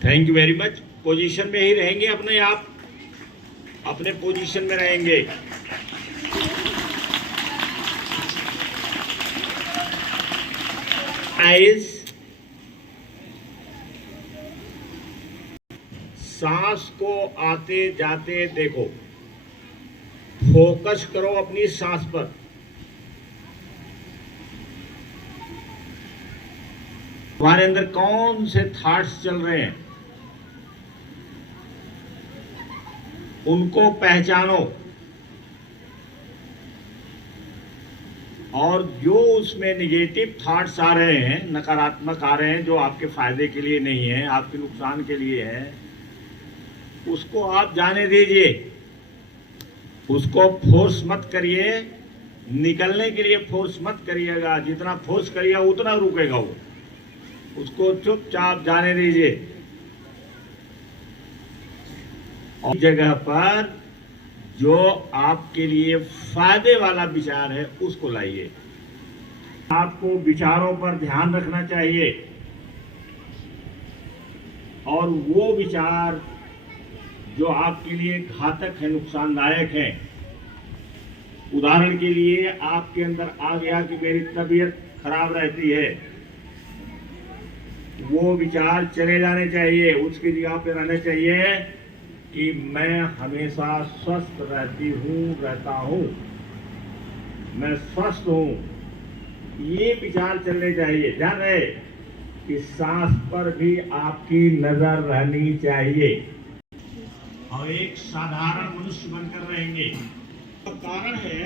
Thank you very much. Position में ही रहेंगे अपने आप, अपने पोजीशन में रहेंगे। आइज, सांस को आते जाते देखो, फोकस करो अपनी सांस पर। तुम्हारे अंदर कौन से थॉट्स चल रहे हैं उनको पहचानो, और जो उसमें निगेटिव थॉट्स आ रहे हैं, नकारात्मक आ रहे हैं, जो आपके फायदे के लिए नहीं है, आपके नुकसान के लिए है, उसको आप जाने दीजिए। उसको फोर्स मत करिए, निकलने के लिए फोर्स मत करिएगा। जितना फोर्स करिएगा उतना रुकेगा वो। उसको चुपचाप जाने दीजिए। और जगह पर जो आपके लिए फायदे वाला विचार है उसको लाइए। आपको विचारों पर ध्यान रखना चाहिए, और वो विचार जो आपके लिए घातक है, नुकसानदायक है। उदाहरण के लिए आपके अंदर आ गया कि मेरी तबीयत खराब रहती है, वो विचार चले जाने चाहिए। उसकी जगह पे रहना चाहिए कि मैं हमेशा स्वस्थ रहता हूँ, मैं स्वस्थ हूँ। ये विचार चलने चाहिए। ध्यान रहे कि सांस पर भी आपकी नजर रहनी चाहिए, और एक साधारण मनुष्य बनकर रहेंगे। तो कारण है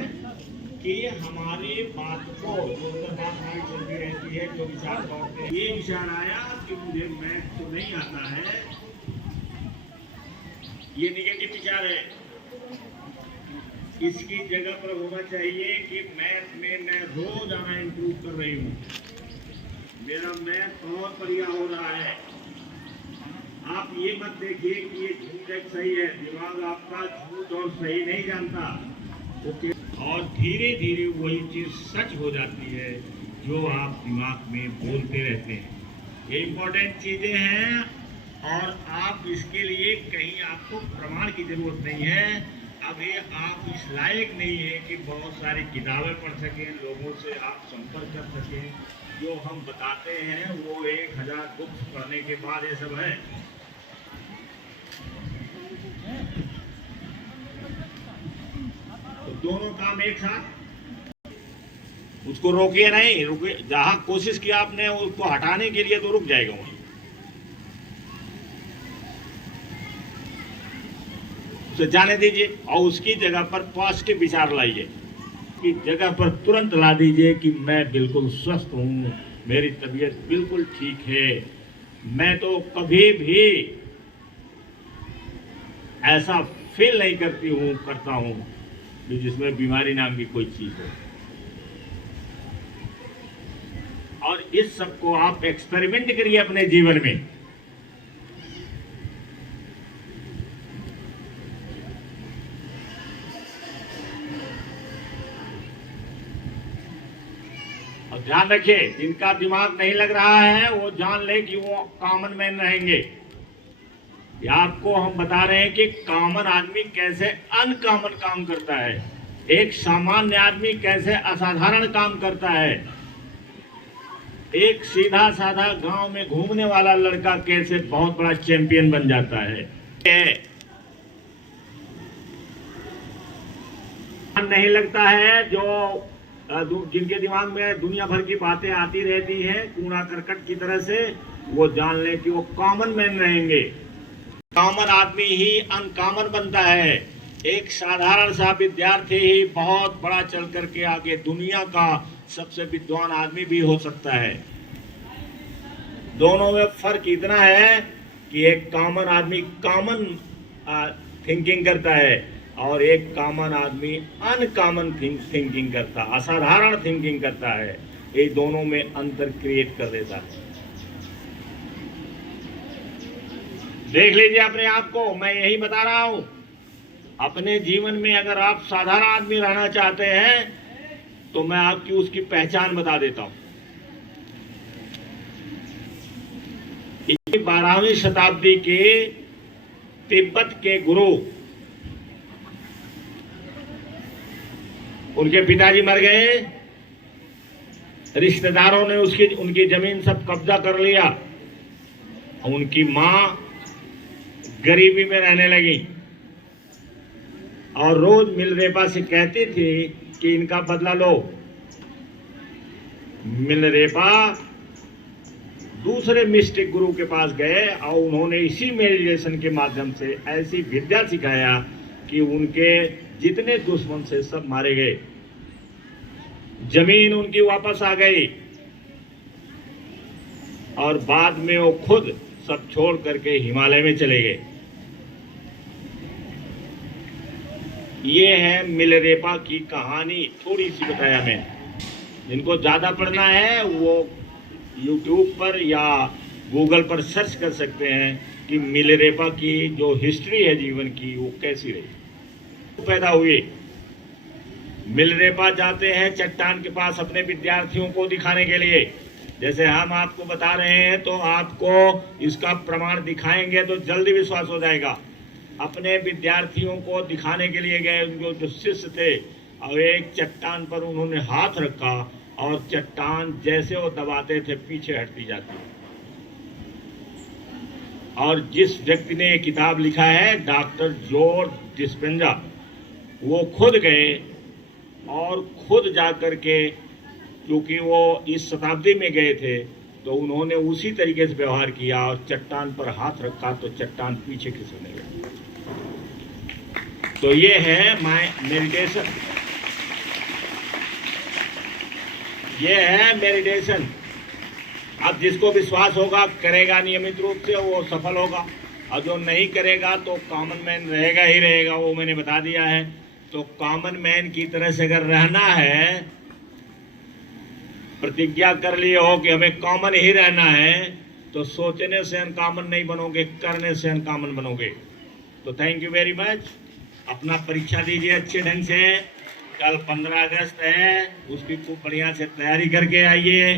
कि हमारी बात को जो बात हमारी चलती रहती है, जो विचार करते हैं, ये विचार आया कि मुझे मैथ तो नहीं आता है, ये निगेटिव विचार है। इसकी जगह पर होना चाहिए कि मैथ में मैं रोजाना इंप्रूव कर रही हूँ, मेरा मैथ बहुत बढ़िया हो रहा है। आप ये मत देखिए कि ये झूठ एक सही है, दिमाग आपका झूठ और सही नहीं जानता। और धीरे धीरे वही चीज सच हो जाती है जो आप दिमाग में बोलते रहते हैं। ये इंपॉर्टेंट चीजें हैं, और आप इसके लिए कहीं आपको प्रमाण की जरूरत नहीं है। अभी आप इस लायक नहीं है कि बहुत सारी किताबें पढ़ सकें, लोगों से आप संपर्क कर सकें। जो हम बताते हैं वो 1000 बुक्स पढ़ने के बाद ये सब है। तो दोनों काम एक साथ, उसको रोकिए नहीं। रुके, जहां कोशिश किया आपने उसको हटाने के लिए तो रुक जाएगा वहीं। उसे जाने दीजिए और उसकी जगह पर पॉजिटिव विचार लाइए। की जगह पर तुरंत ला दीजिए कि मैं बिल्कुल स्वस्थ हूं, मेरी तबीयत बिल्कुल ठीक है, मैं तो कभी भी ऐसा फील नहीं करता हूं कि जिसमें बीमारी नाम की कोई चीज हो। और इस सब को आप एक्सपेरिमेंट करिए अपने जीवन में। और ध्यान रखिए, जिनका दिमाग नहीं लग रहा है वो जान ले कि वो कॉमन मैन रहेंगे। या आपको हम बता रहे हैं कि कॉमन आदमी कैसे अनकॉमन काम करता है, एक सामान्य आदमी कैसे असाधारण काम करता है, एक सीधा साधा गांव में घूमने वाला लड़का कैसे बहुत बड़ा चैंपियन बन जाता है। नहीं लगता है जो जिनके दिमाग में दुनिया भर की बातें आती रहती हैं कूड़ा करकट की तरह से, वो जान ले कि वो कॉमन मैन रहेंगे। कॉमन आदमी ही अनकॉमन बनता है। एक साधारण सा विद्यार्थी ही बहुत बड़ा चल करके आगे दुनिया का सबसे विद्वान आदमी भी हो सकता है। दोनों में फर्क इतना है कि एक कॉमन आदमी कॉमन थिंकिंग करता है, और एक कॉमन आदमी अनकॉमन थिंकिंग करता, असाधारण थिंकिंग करता है। ये दोनों में अंतर क्रिएट कर देता है। देख लीजिए अपने आप को, मैं यही बता रहा हूं। अपने जीवन में अगर आप साधारण आदमी रहना चाहते हैं तो मैं आपकी उसकी पहचान बता देता हूं। 12वीं शताब्दी के तिब्बत के गुरु, उनके पिताजी मर गए, रिश्तेदारों ने उनकी जमीन सब कब्जा कर लिया। उनकी मां गरीबी में रहने लगी और रोज मिलरेपा से कहती थी कि इनका बदला लो। मिलरेपा दूसरे मिस्टिक गुरु के पास गए और उन्होंने इसी मेडिटेशन के माध्यम से ऐसी विद्या सिखाया कि उनके जितने दुश्मन से सब मारे गए, जमीन उनकी वापस आ गई और बाद में वो खुद सब छोड़ करके हिमालय में चले गए। ये है मिलरेपा की कहानी, थोड़ी सी बताया मैं। जिनको ज्यादा पढ़ना है वो YouTube पर या गूगल पर सर्च कर सकते हैं कि मिलरेपा की जो हिस्ट्री है जीवन की वो कैसी रही। पैदा हुए मिलरेपा जाते हैं चट्टान के पास अपने विद्यार्थियों को दिखाने के लिए। जैसे हम आपको बता रहे हैं तो आपको इसका प्रमाण दिखाएंगे तो जल्दी विश्वास हो जाएगा। अपने विद्यार्थियों को दिखाने के लिए गए, उनको जो शिष्य थे, और एक चट्टान पर उन्होंने हाथ रखा और चट्टान जैसे वो दबाते थे पीछे हटती जाती। और जिस व्यक्ति ने ये किताब लिखा है, डॉक्टर जॉर्ज डिस्पेंजा, वो खुद गए और खुद जाकर के, क्योंकि वो इस शताब्दी में गए थे, तो उन्होंने उसी तरीके से व्यवहार किया और चट्टान पर हाथ रखा तो चट्टान पीछे खिसकने लगी। तो ये है मेडिटेशन, ये है मेडिटेशन। अब जिसको विश्वास होगा करेगा नियमित रूप से, वो सफल होगा, और जो नहीं करेगा तो कॉमन मैन रहेगा ही रहेगा। वो मैंने बता दिया है। तो कॉमन मैन की तरह से अगर रहना है, प्रतिज्ञा कर लिए हो कि हमें कॉमन ही रहना है, तो सोचने से अनकॉमन नहीं बनोगे, करने से अनकॉमन बनोगे। तो थैंक यू वेरी मच। अपना परीक्षा दीजिए अच्छे ढंग से। कल 15 अगस्त है, उसकी खूब बढ़िया से तैयारी करके आइए।